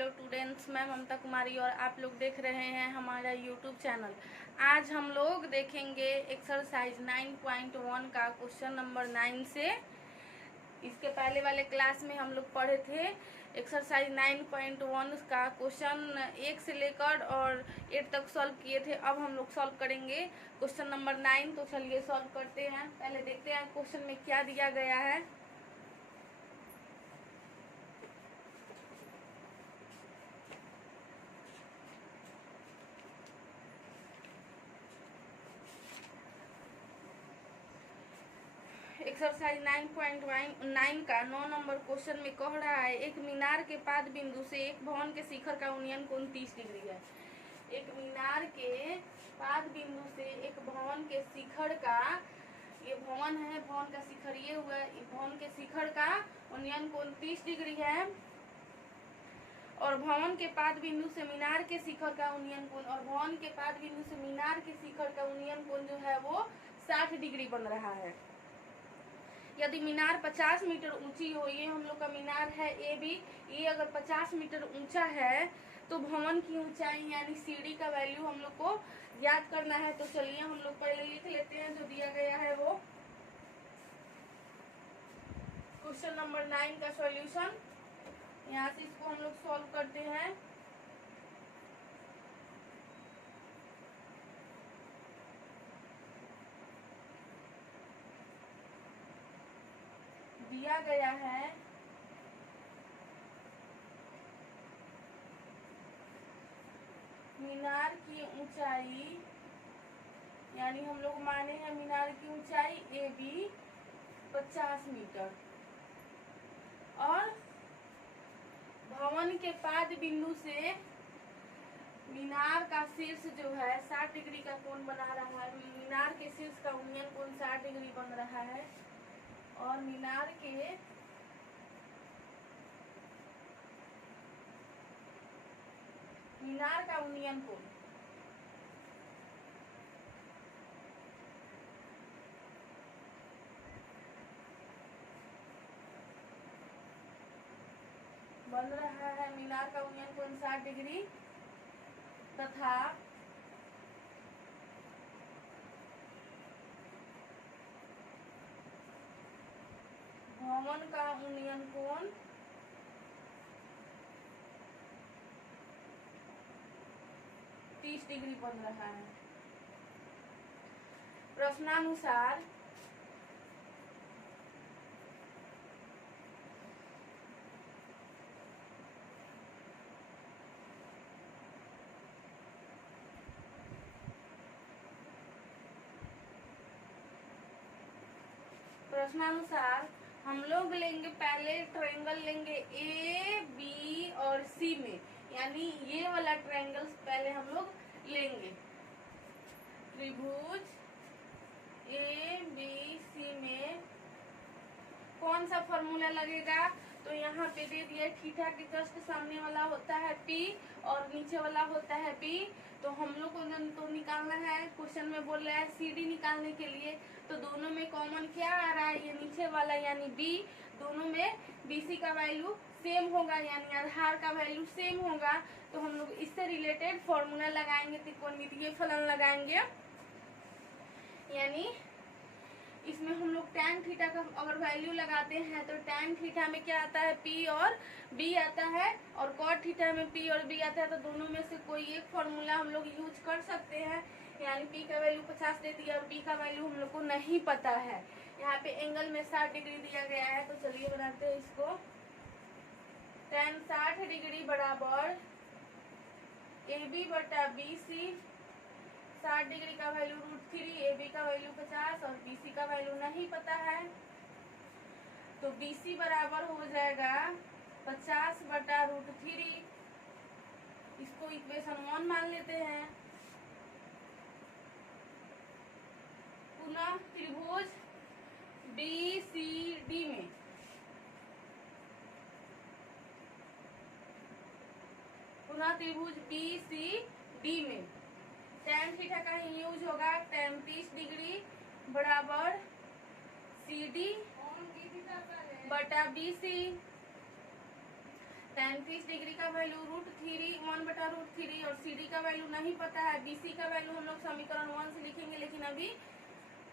Hello students, मैं ममता कुमारी और आप लोग देख रहे हैं हमारा यूट्यूब चैनल। आज हम लोग देखेंगे एक्सरसाइज 9.1 का क्वेश्चन नंबर 9 से। इसके पहले वाले क्लास में हम लोग पढ़े थे एक्सरसाइज 9.1 का क्वेश्चन 1 से लेकर और 8 तक सॉल्व किए थे। अब हम लोग सॉल्व करेंगे क्वेश्चन नंबर 9। तो चलिए सॉल्व करते हैं। पहले देखते हैं क्वेश्चन में क्या दिया गया है। एक्सरसाइज 9.9 का 9 नंबर क्वेश्चन में कह रहा है एक मीनार के पाद बिंदु से एक भवन के शिखर का उन्नयन कोण 30 डिग्री है। एक मीनार के पाद बिंदु से एक भवन के शिखर का, ये भवन है, भवन का शिखर ये हुआ, भवन के शिखर का उन्नयन कोण 30 डिग्री है। और भवन के पाद बिंदु से मीनार के शिखर का उन्नयन कोण, और भवन के पाद बिंदु से मीनार के शिखर का उन्नयन कोण जो है वो 60 डिग्री बन रहा है। यदि मीनार 50 मीटर ऊंची हो, ये हम लोग का मीनार है ए बी, ये अगर 50 मीटर ऊंचा है तो भवन की ऊंचाई यानी सीढ़ी का वैल्यू हम लोग को याद करना है। तो चलिए हम लोग पहले लिख लेते हैं जो दिया गया है वो क्वेश्चन नंबर 9 का सॉल्यूशन। यहाँ से इसको हम लोग सॉल्व करते हैं। दिया गया है मीनार की ऊंचाई, यानी हम लोग माने हैं मीनार की ऊंचाई ए बी 50 मीटर, और भवन के पाद बिंदु से मीनार का शीर्ष जो है 60 डिग्री का कोण बना रहा है। मीनार के शीर्ष का उन्नयन कोण 60 डिग्री बन रहा है, और मीनार का उन्नयन कोण बन रहा है, मीनार का उन्नयन कोण 60 डिग्री, तथा भवन का उन्नयन कोण 30 डिग्री बन रहा है। प्रश्नानुसार हम लोग लेंगे, पहले ट्रायंगल लेंगे ए बी और सी में, यानी ये वाला ट्रायंगल पहले हम लोग लेंगे। त्रिभुज ए बी सी में कौन सा फॉर्मूला लगेगा? तो यहाँ पे दे दिया थीटा के जस्ट सामने वाला होता है P और नीचे वाला होता है B। तो हम लोग को तो निकालना है, क्वेश्चन में बोल रहा है CD निकालने के लिए। तो दोनों में कॉमन क्या आ रहा है? ये नीचे वाला यानी B। दोनों में BC का वैल्यू सेम होगा, यानी आधार का वैल्यू सेम होगा। तो हम लोग इससे रिलेटेड फॉर्मूला लगाएंगे, त्रिकोणमितीय फलन लगाएंगे। यानी इसमें हम लोग tan थीटा का अगर वैल्यू लगाते हैं तो tan थीटा में क्या आता है? P और B आता है, और cot थीटा में P और B आता है। तो दोनों में से कोई एक फॉर्मूला हम लोग यूज कर सकते हैं। यानी P का वैल्यू 50 दे दिया और B का वैल्यू हम लोग को नहीं पता है। यहाँ पे एंगल में 60 डिग्री दिया गया है, तो चलिए बनाते हैं इसको। tan 60 डिग्री बराबर AB बटा BC। 60 डिग्री का वैल्यू √3, AB का वैल्यू 50 और BC का वैल्यू नहीं पता है। तो BC बराबर हो जाएगा 50 बटा √3। इसको इक्वेशन 1 मान लेते हैं। पुनः त्रिभुज BCD में tan थीटा का ही यूज होगा। tan 30 डिग्री बराबर CD बटा BC। 33 डिग्री का वैल्यू √3 1/√3 और CD का वैल्यू नहीं पता है। BC का वैल्यू हम लोग समीकरण 1 से लिखेंगे, लेकिन अभी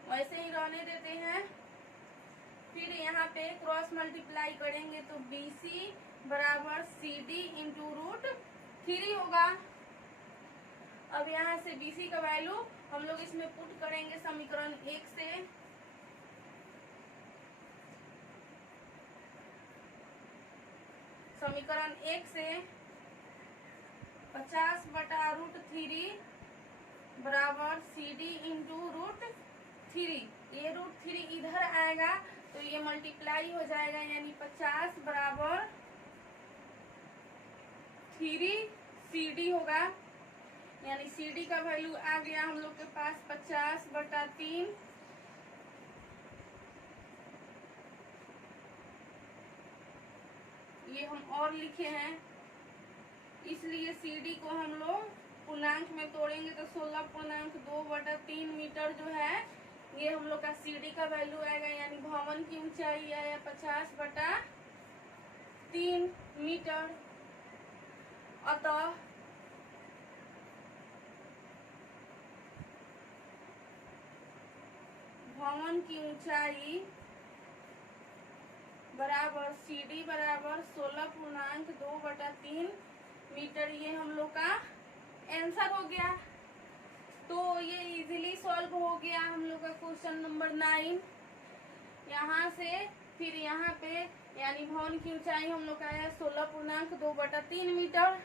वैसे ही रहने देते हैं। फिर यहाँ पे क्रॉस मल्टीप्लाई करेंगे तो BC बराबर CD इंटू √3 होगा। अब यहाँ से BC का वैल्यू हम लोग इसमें पुट करेंगे समीकरण 1 से। समीकरण 1 से 50/√3 बराबर CD इंटू √3। ये √3 इधर आएगा तो ये मल्टीप्लाई हो जाएगा, यानी 50 बराबर 3 CD होगा। यानी CD का वैल्यू आ गया हम लोग के पास 50/3। ये हम और लिखे हैं, इसलिए CD को हम लोग पूर्णांक में तोड़ेंगे तो 16.2/3 मीटर जो है ये हम लोग का CD का वैल्यू आएगा। यानी भवन की ऊंचाई आया 50/3 मीटर। अतः भवन की ऊंचाई बराबर CD बराबर 16.2/3 मीटर। ये हम लोग का आंसर हो गया। तो ये इजीली सॉल्व हो गया हम लोग का क्वेश्चन नंबर 9। यहाँ से फिर यहाँ पे यानी भवन की ऊंचाई हम लोग का है 16.2/3 मीटर।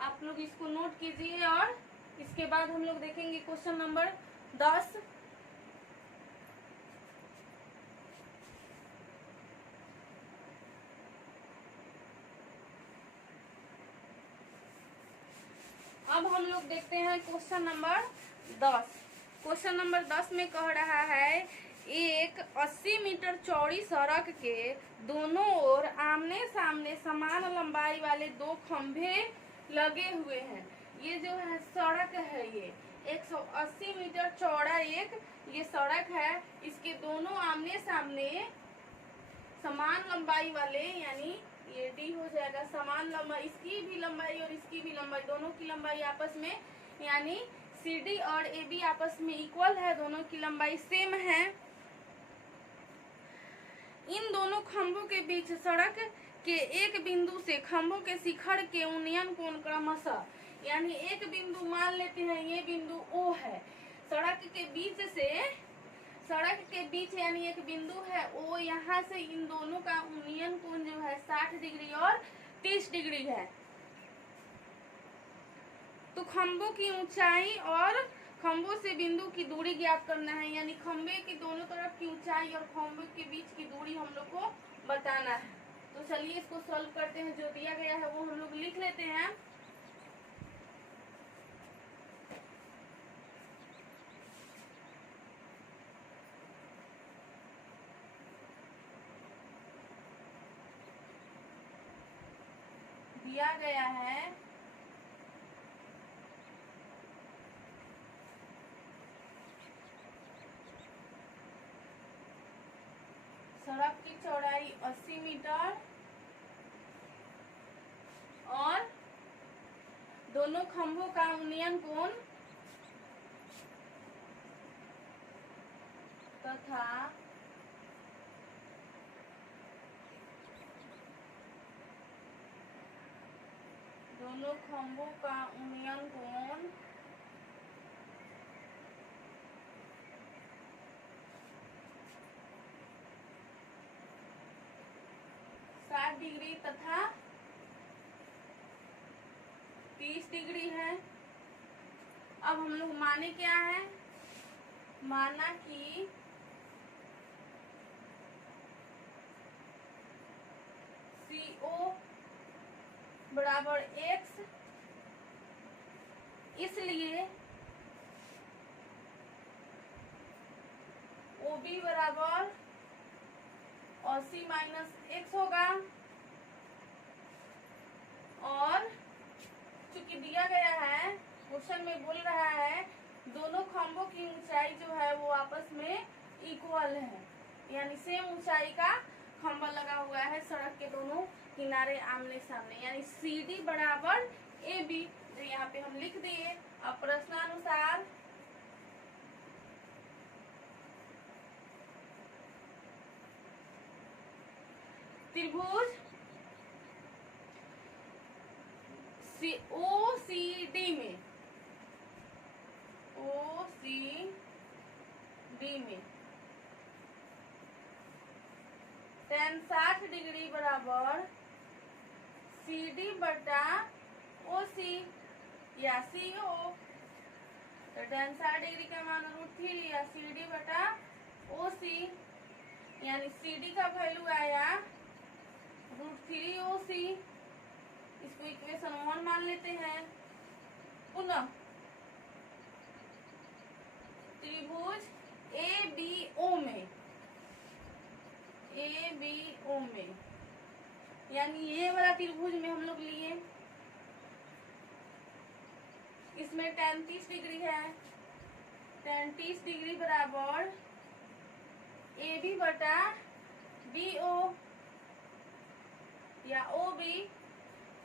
आप लोग इसको नोट कीजिए और इसके बाद हम लोग देखेंगे क्वेश्चन नंबर 10। अब हम लोग देखते हैं क्वेश्चन नंबर 10। क्वेश्चन नंबर 10 में कह रहा है एक 80 मीटर चौड़ी सड़क के दोनों ओर आमने सामने समान लंबाई वाले 2 खंभे लगे हुए हैं। ये जो है सड़क है, ये 180 मीटर चौड़ा एक ये सड़क है। इसके दोनों आमने सामने समान लंबाई वाले, यानी ये D हो जाएगा समान लंबाई, इसकी भी लंबाई और इसकी भी लंबाई, दोनों की लंबाई आपस में, यानी CD और AB आपस में इक्वल है, दोनों की लंबाई सेम है। इन दोनों खंभों के बीच सड़क के एक बिंदु से खंभों के शिखर के उन्नयन कोण क्रमशः, यानी एक बिंदु मान लेते हैं ये बिंदु O है। सड़क के बीच से, सड़क के बीच यानी एक बिंदु है O, यहाँ से इन दोनों का उन्नयन कोण जो है 60 डिग्री और 30 डिग्री है। तो खंभों की ऊंचाई और खंभों से बिंदु की दूरी ज्ञात करना है, यानी खंभे की दोनों तरफ की ऊंचाई और खंभों के बीच की दूरी हम लोग को बताना है। तो चलिए इसको सॉल्व करते हैं। जो दिया गया है वो हम लोग लिख लेते हैं। दिया गया है सड़क की चौड़ाई 80 मीटर और दोनों खंभों का उन्नयन कोण तथा दोनों खंभों का उन्नयन कोण 60 डिग्री तथा 30 डिग्री है। अब हम लोग माने क्या है, माना कि CO बराबर X, इसलिए OB बराबर 80 माइनस X होगा। और चूंकि दिया गया है, क्वेश्चन में बोल रहा है दोनों खंभों की ऊंचाई जो है वो आपस में इक्वल है, यानी सेम ऊंचाई का खंभा लगा हुआ है सड़क के दोनों किनारे आमने सामने, यानी CD बराबर AB। तो यहाँ पे हम लिख दिए। अब प्रश्नानुसार त्रिभुज OCD में tan 60 डिग्री बराबर CD बटा OC या CO। तो tan 60 डिग्री का मान √3 या CD बटा OC, यानी CD का वैल्यू आया √3 OC। इसको इक्वेशन 1 मान लेते हैं। पुनः त्रिभुज ABO में, यानी ये वाला त्रिभुज में हम लोग लिए, इसमें tan 30 डिग्री है। tan 30 डिग्री बराबर AB बटा BO या OB।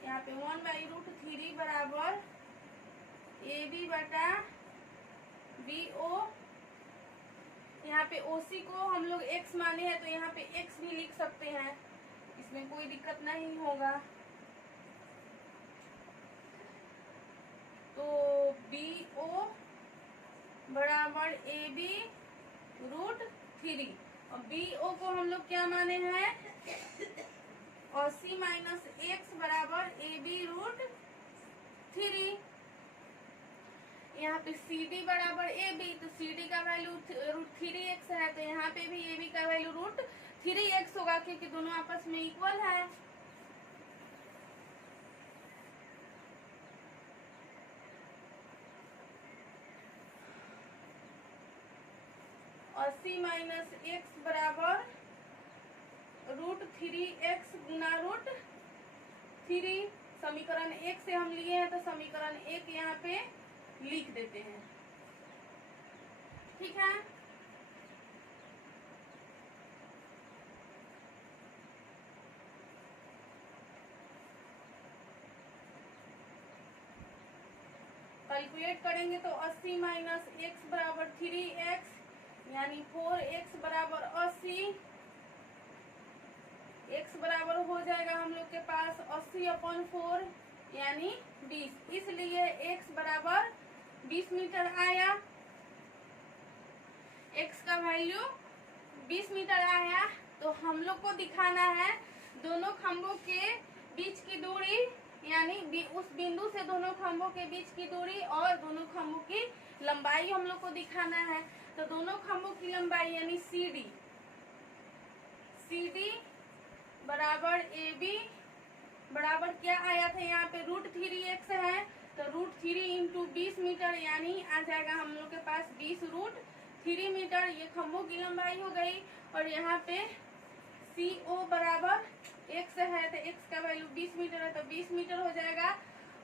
यहाँ पे 1/√3 बराबर AB बटा BO। यहाँ पे OC को हम लोग x माने हैं, तो यहाँ पे x भी लिख सकते हैं, इसमें कोई दिक्कत नहीं होगा। तो BO बराबर AB √3, और BO को हम लोग क्या माने हैं, OC माइनस x बराबर AB √3। यहाँ पे CD बराबर AB, तो CD का वैल्यू √3x है, तो यहाँ पे भी AB का वैल्यू √3x होगा, क्योंकि दोनों आपस में इक्वल है। OC माइनस x बराबर √3x गुना √3। समीकरण 1 से हम लिए हैं, तो समीकरण 1 यहाँ पे लिख देते हैं। ठीक है। कैलकुलेट करेंगे तो 80 माइनस x बराबर 3x, यानी 4x बराबर 80। x बराबर हो जाएगा हम लोग के पास 80/4 यानी 20, इसलिए x बराबर 20 मीटर आया। x का वैल्यू 20 मीटर आया। तो हम लोग को दिखाना है दोनों खंभों के बीच की दूरी, यानी उस बिंदु से दोनों खंभों के बीच की दूरी और दोनों खंभों की लंबाई हम लोग को दिखाना है। तो दोनों खंभों की लंबाई यानी CD बराबर AB बराबर क्या आया था, यहाँ पे √3x है, तो √3 इंटू 20 मीटर, यानी आ जाएगा हम लोग के पास 20√3 मीटर। ये खंभों की लंबाई हो गई। और यहाँ पे CO बराबर x है, तो x का वैल्यू 20 मीटर है, तो 20 मीटर हो जाएगा।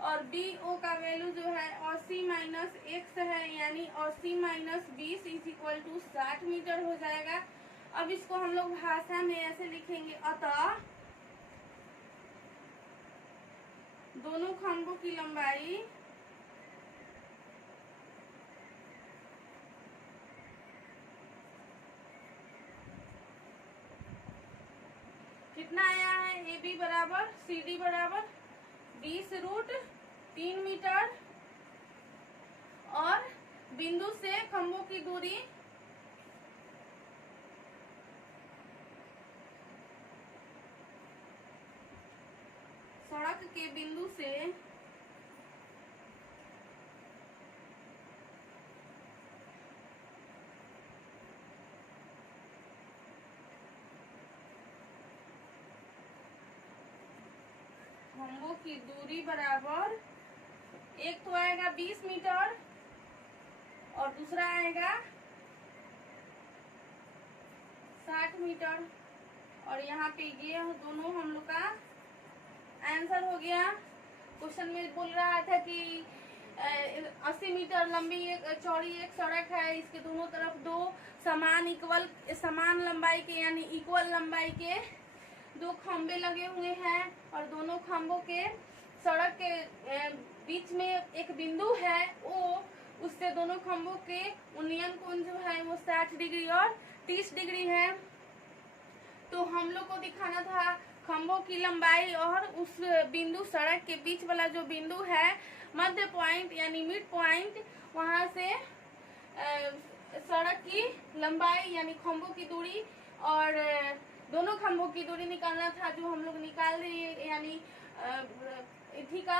और BO का वैल्यू जो है 80 माइनस x है, यानी 80 minus 20 is equal to 60 metre हो जाएगा। अब इसको हम लोग भाषा में ऐसे लिखेंगे, अतः दोनों खंभों की लंबाई कितना आया है, AB बराबर CD बराबर 20√3 मीटर, और बिंदु से खंभों की दूरी सड़क के बिंदु से खंभों की दूरी बराबर, एक तो आएगा 20 मीटर और दूसरा आएगा 60 मीटर। और यहाँ पे ये दोनों हम लोग का आंसर हो गया। क्वेश्चन में बोल रहा था कि 80 मीटर लंबी चौड़ी एक सड़क है, इसके दोनों तरफ दो समान लंबाई के यानी इक्वल लंबाई के 2 खंबे लगे हुए हैं और दोनों खंभों के सड़क के बीच में एक बिंदु है ओ, उससे दोनों खंभों के उन्नयन कोण जो है वो 60 डिग्री और 30 डिग्री है। तो हम लोग को दिखाना था खंभों की लंबाई और उस बिंदु सड़क के बीच वाला जो बिंदु है मध्य पॉइंट यानी मिड पॉइंट, वहां से सड़क की लंबाई यानी खंभों की दूरी और दोनों खंभों की दूरी निकालना था, जो हम लोग निकाल दिए। यानी इथी का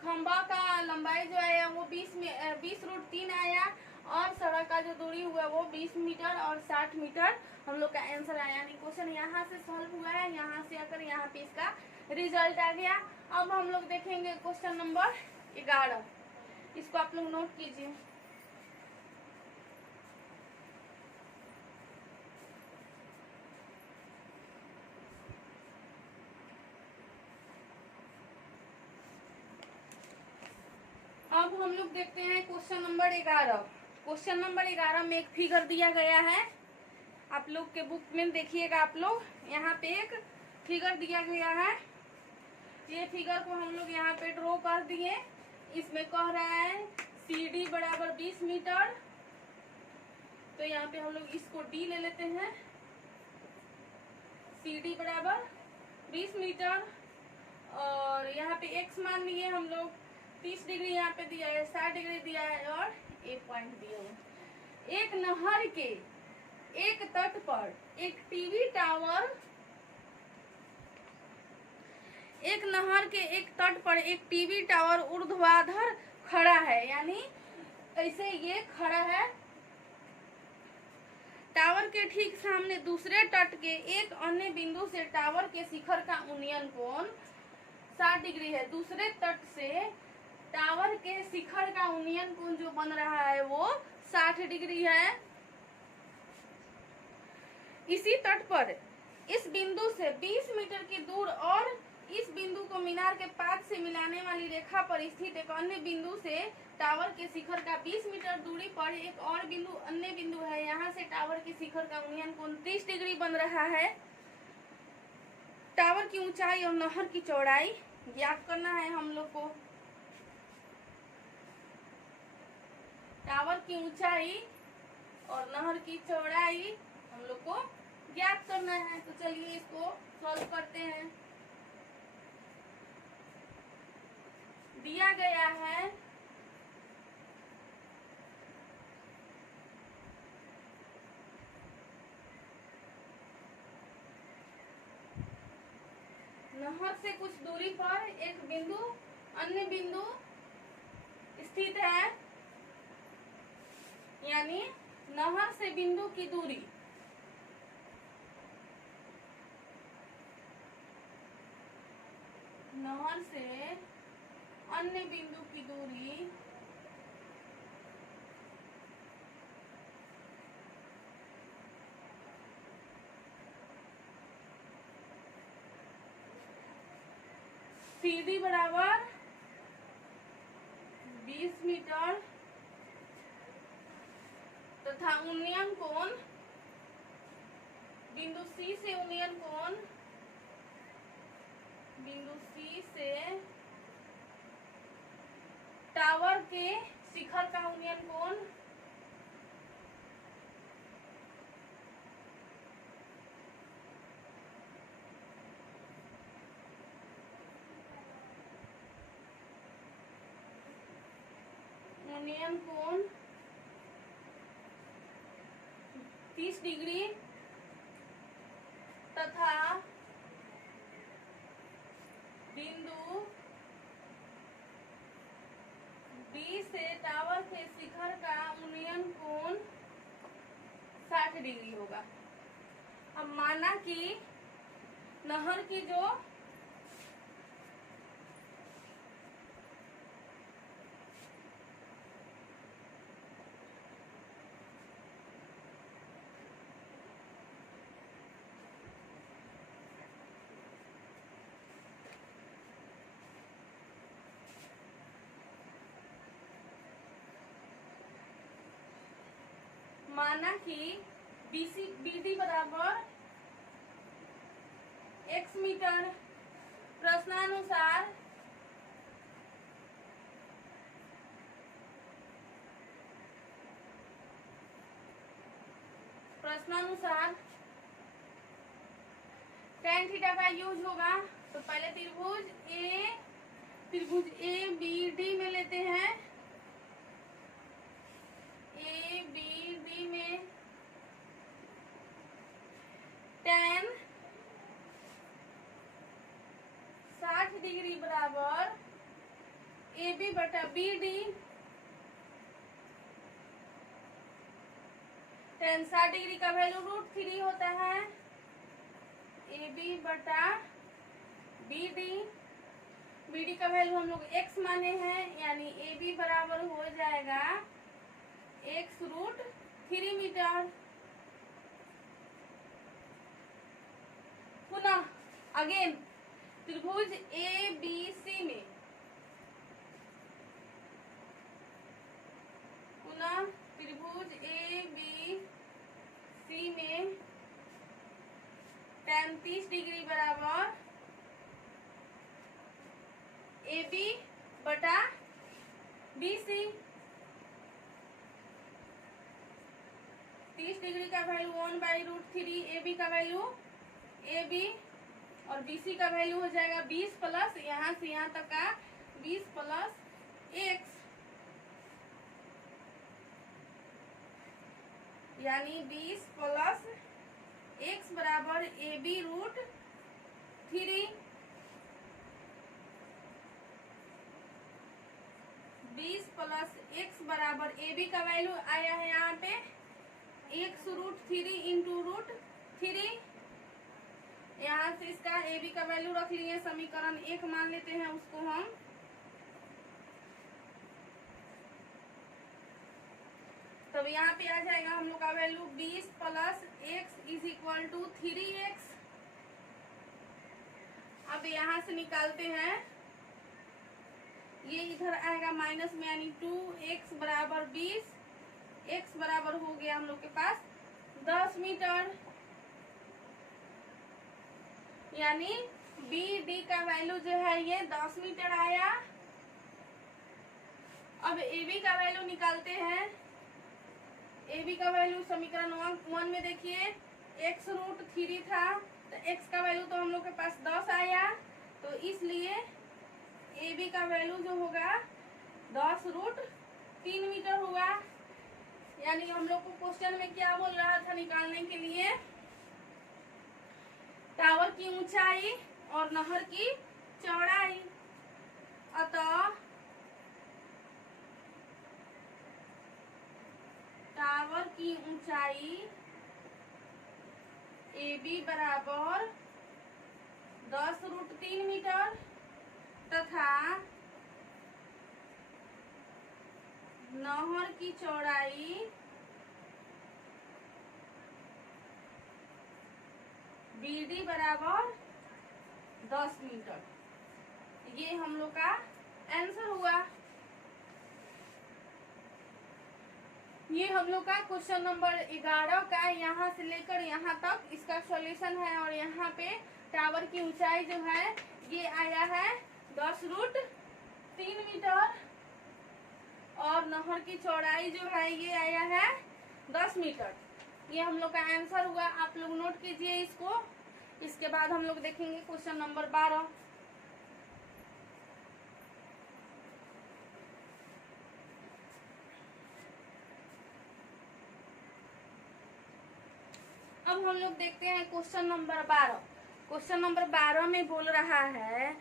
खंभा का लंबाई जो आया वो 20√3 आया और सड़क का जो दूरी हुआ वो 20 मीटर और 60 मीटर हम लोग का आंसर आया। यानी क्वेश्चन यहाँ से सॉल्व हुआ है, यहाँ से आकर यहाँ पे इसका रिजल्ट आ गया। अब हम लोग देखेंगे क्वेश्चन नंबर 11, इसको आप लोग नोट कीजिए। अब हम लोग देखते हैं क्वेश्चन नंबर 11। क्वेश्चन नंबर 11 में एक फिगर दिया गया है, आप लोग के बुक में देखिएगा। आप लोग यहाँ पे एक फिगर दिया गया है, ये फिगर को हम लोग यहाँ पे ड्रॉ कर दिए। इसमें कह रहा है CD बराबर 20 मीटर, तो यहाँ पे हम लोग इसको D ले लेते हैं। CD बराबर 20 मीटर और यहाँ पे X मान लिए हम लोग 30 डिग्री यहाँ पे दिया है, 60 डिग्री दिया है और 1 पॉइंट दिया है। एक नहर के एक तट पर एक टीवी टावर, एक नहर के एक तट पर एक टीवी टावर ऊर्ध्वाधर खड़ा है, यानी ऐसे ये खड़ा है। टावर के ठीक सामने दूसरे तट के एक अन्य बिंदु से टावर के शिखर का उन्नयन कोण 60 डिग्री है। दूसरे तट से टावर के शिखर का उन्नयन कोण जो बन रहा है वो 60 डिग्री है। इसी तट पर इस बिंदु से 20 मीटर की दूर और इस बिंदु को मीनार के पाद से मिलाने वाली रेखा पर स्थित एक अन्य बिंदु से टावर के शिखर का 20 मीटर दूरी पर एक और अन्य बिंदु है। यहाँ से टावर के शिखर का उन्नयन कोण 30 डिग्री बन रहा है। टावर की ऊंचाई और नहर की चौड़ाई ज्ञात करना है हम लोग को। टावर की ऊंचाई और नहर की चौड़ाई हम लोग को ज्ञात करना है। तो चलिए इसको सॉल्व करते हैं। दिया गया है नहर से कुछ दूरी पर एक बिंदु अन्य बिंदु स्थित है, यानी नहर से बिंदु की दूरी नहर से अन्य बिंदु की दूरी CD बराबर 20 मीटर तथा उन्नयन कोण बिंदु C से उन्नयन कोण बिंदु C से टावर के शिखर का उन्नयन कोण उन्नयन कोण 30 डिग्री तथा बिंदु B से टावर के शिखर का उन्नयन कोण 60 डिग्री होगा। अब माना कि नहर की जो माना कि BD बराबर x मीटर। प्रश्नानुसार tan थीटा का यूज होगा। तो पहले त्रिभुज ए बी डी में लेते हैं। ए बी डी में tan 60 डिग्री बराबर ए बी बटा बी डी। tan 60 डिग्री का वैल्यू √3 होता है। ए बी बटा बी डी। बी डी का वैल्यू हम लोग x माने हैं, यानी ए बी बराबर हो जाएगा x √3 मीटर। पुनः अगेन त्रिभुज ए बी सी में tan 30 डिग्री बराबर ए बी बटा बी सी। 30 डिग्री का वैल्यू 1/√3, ए बी का वैल्यू ए बी और बी सी का वैल्यू हो जाएगा 20 प्लस यहाँ से यहाँ तक का 20 प्लस x, यानी 20 प्लस x बराबर ए बी √3। 20 प्लस x बराबर ए बी का वैल्यू आया है यहाँ पे x √3 इंटू √3। यहाँ से इसका ए बी का वैल्यू रख लिए, समीकरण 1 मान लेते हैं उसको हम। तब यहाँ पे आ जाएगा हम लोग का value 20 plus x is equal to 3x। अब यहाँ से निकालते हैं, ये इधर आएगा माइनस में, यानी 2x बराबर 20, x बराबर हो गया हम लोग के पास 10 मीटर, यानी बी डी का वैल्यू जो है ये 10 मीटर आया। अब ए बी का वैल्यू निकालते हैं। ए बी का वैल्यू समीकरण 1 में देखिए x √3 था, तो x का वैल्यू तो हम लोग के पास 10 आया, तो इसलिए ए बी का वैल्यू जो होगा 10√3 मीटर होगा। यानी हम लोग को क्वेश्चन में क्या बोल रहा था निकालने के लिए, टावर की ऊंचाई और नहर की चौड़ाई। अतः टावर की ऊंचाई ए बी बराबर 10√3 मीटर तथा नहर की चौड़ाई बी डी बराबर 10 मीटर। ये हम लोग का आंसर हुआ। ये हम लोग का क्वेश्चन नंबर 11 का यहाँ से लेकर यहाँ तक इसका सॉल्यूशन है। और यहाँ पे टावर की ऊंचाई जो है ये आया है 10√3 मीटर और नहर की चौड़ाई जो है ये आया है 10 मीटर। ये हम लोग का आंसर हुआ। आप लोग नोट कीजिए इसको। इसके बाद हम लोग देखेंगे क्वेश्चन नंबर 12। अब हम लोग देखते हैं क्वेश्चन नंबर 12। क्वेश्चन नंबर 12 में बोल रहा है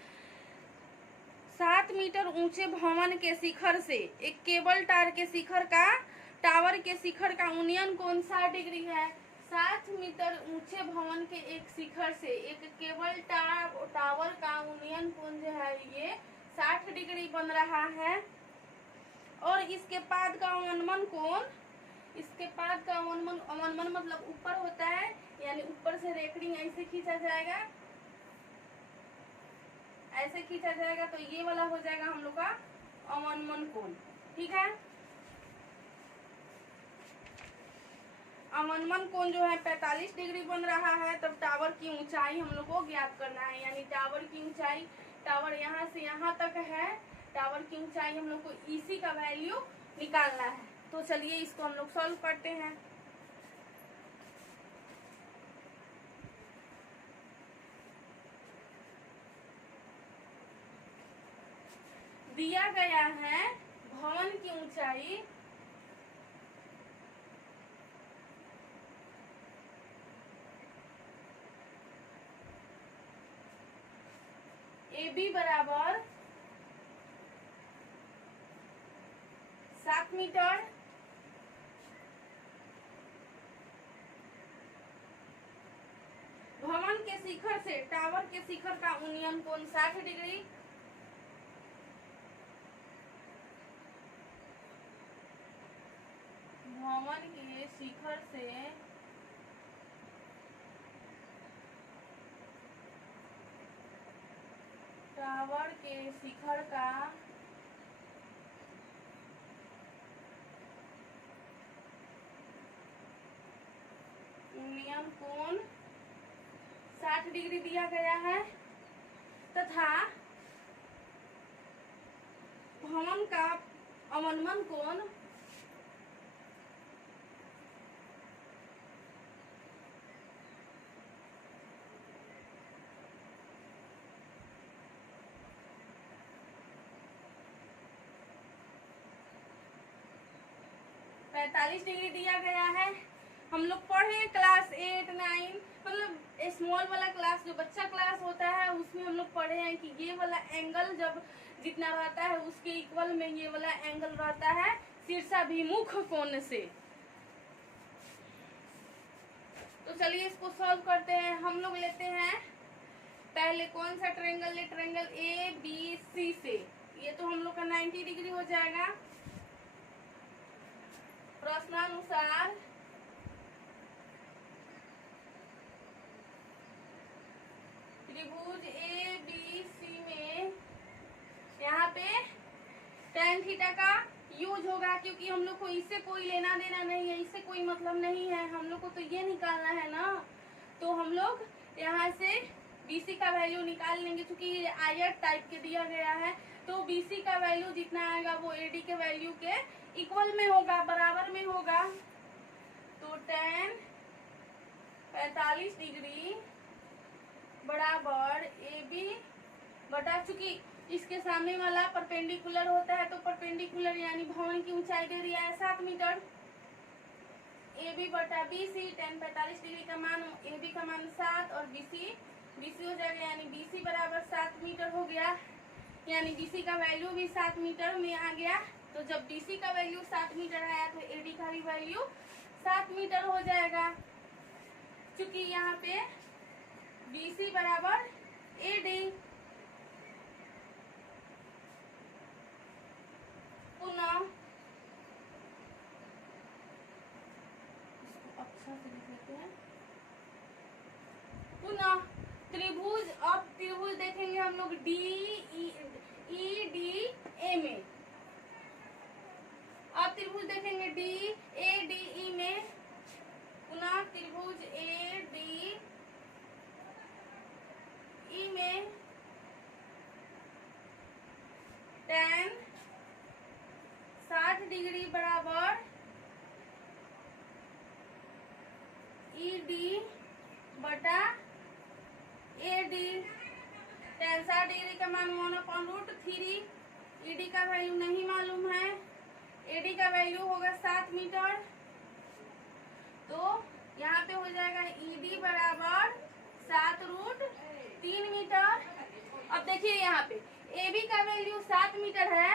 7 मीटर ऊंचे भवन के शिखर से एक केबल टावर के शिखर का उन्नयन कोण 60 डिग्री है। 7 मीटर ऊंचे भवन के एक शिखर से एक केबल टावर का उन्नयन कोण जो है ये 60 डिग्री बन रहा है। और इसके पाद का अवनमन कोण, इसके पाद का अवनमन मतलब ऊपर होता है, यानी ऊपर से रेखड़ी ऐसे खींचा जाएगा, ऐसे खींचा जाएगा, तो ये वाला हो जाएगा हम लोग का अवनमन कोण। ठीक है। अवनमन कोण जो है 45 डिग्री बन रहा है, तब टावर की ऊंचाई हम लोग को ज्ञात करना है। यानी टावर की ऊंचाई, टावर यहाँ से यहाँ तक है, टावर की ऊंचाई हम लोग को इसी का वैल्यू निकालना है। तो चलिए इसको हम लोग सॉल्व करते हैं। दिया गया है भवन की ऊंचाई AB बराबर 7 मीटर, भवन के शिखर से टावर के शिखर का उन्नयन कोण 60 डिग्री, भवन के शिखर से टावर के शिखर का उन्नयन कोण 60 डिग्री दिया गया है, तथा भवन का अवनमन कोण 45 डिग्री दिया गया है। हम लोग पढ़े क्लास 8, 9 मतलब स्मॉल वाला क्लास, जो बच्चा क्लास होता है उसमें हम लोग पढ़े हैं कि ये वाला एंगल जब जितना रहता है उसके इक्वल में ये वाला एंगल रहता है शीर्षाभिमुख कोण से। तो चलिए इसको सॉल्व करते हैं। हम लोग लेते हैं पहले कौन सा ट्रायंगल ले, ट्रायंगल ABC से। ये तो हम लोग का 90 डिग्री हो जाएगा। प्रश्नानुसार त्रिभुज ABC में यहाँ पे tan थीटा का यूज होगा, क्योंकि हम लोग को इससे कोई लेना देना नहीं है, इससे कोई मतलब नहीं है, हम लोग को तो ये निकालना है ना। तो हम लोग यहाँ से BC का वैल्यू निकाल लेंगे, क्योंकि ये आयत टाइप के दिया गया है। तो BC का वैल्यू जितना आएगा वो AD के वैल्यू के इक्वल में होगा, बराबर में होगा। तो tan 45 डिग्री बराबर AB बटा, चूंकि इसके सामने वाला परपेंडिकुलर होता है तो परपेंडिकुलर यानी भवन की ऊंचाई दे दिया है 7 मीटर। AB बटा BC, tan 45 डिग्री का मान AB का मान 7 और BC हो जाएगा, यानी BC बराबर 7 मीटर हो गया। यानी BC का वैल्यू भी 7 मीटर में आ गया। तो जब BC का वैल्यू 7 मीटर आया तो AD का भी वैल्यू 7 मीटर हो जाएगा, क्योंकि यहाँ पे BC बराबर AD। पुनः इसको अच्छा से लिख लेते हैं। पुनः त्रिभुज, अब त्रिभुज देखेंगे हम लोग DEDA में। अब त्रिभुज देखेंगे DADE में। पुनः त्रिभुज ADE में tan 60 डिग्री बराबर ED बटा AD। tan 60 डिग्री का मान 1/√3। ED का वैल्यू नहीं मालूम है, AD का वैल्यू होगा 7 मीटर। तो यहाँ पे हो जाएगा ED बराबर 7√3 मीटर। अब देखिए यहाँ पे AB का वैल्यू 7 मीटर है,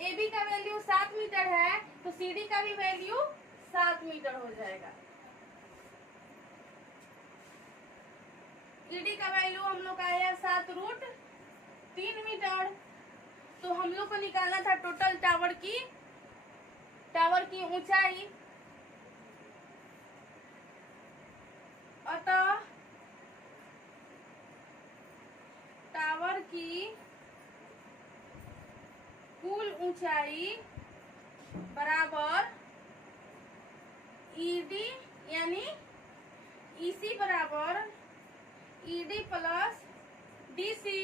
AB का वैल्यू 7 मीटर है, तो CD का भी वैल्यू 7 मीटर हो जाएगा। ED का वैल्यू हम लोग का आया 7√3 मीटर। तो हम लोग को निकालना था टोटल टावर की ऊंचाई। अतः टावर की कुल ऊंचाई बराबर ईडी यानी ईसी बराबर ईडी प्लस डीसी।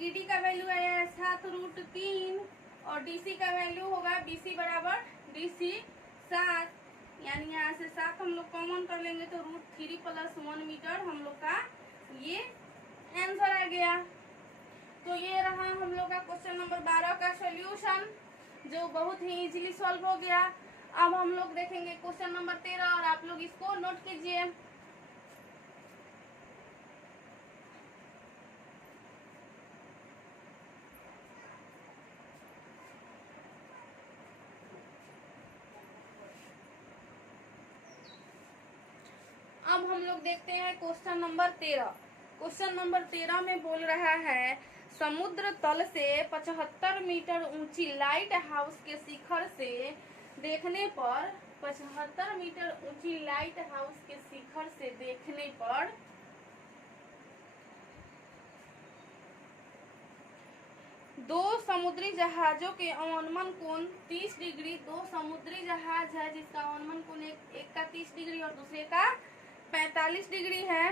ईडी का वैल्यू आया है 7√3 और डीसी का वैल्यू होगा बीसी बराबर डीसी 7, यानी यहाँ से 7 हम लोग कॉमन कर लेंगे तो √3 + 1 मीटर हम लोग का ये आंसर आ गया। तो ये रहा हम लोग का क्वेश्चन नंबर 12 का सॉल्यूशन, जो बहुत ही इजीली सॉल्व हो गया। अब हम लोग देखेंगे क्वेश्चन नंबर 13 और आप लोग इसको नोट कीजिए। अब हम लोग देखते हैं क्वेश्चन नंबर 13। क्वेश्चन नंबर 13 में बोल रहा है समुद्र तल से 75 मीटर ऊंची लाइट हाउस के शिखर से देखने पर 75 मीटर ऊंची लाइट हाउस के शिखर से देखने पर दो समुद्री जहाजों के अवनमन कोण 30 डिग्री। दो समुद्री जहाज है जिसका अवनमन कोण एक का 30 डिग्री और दूसरे का 45 डिग्री है।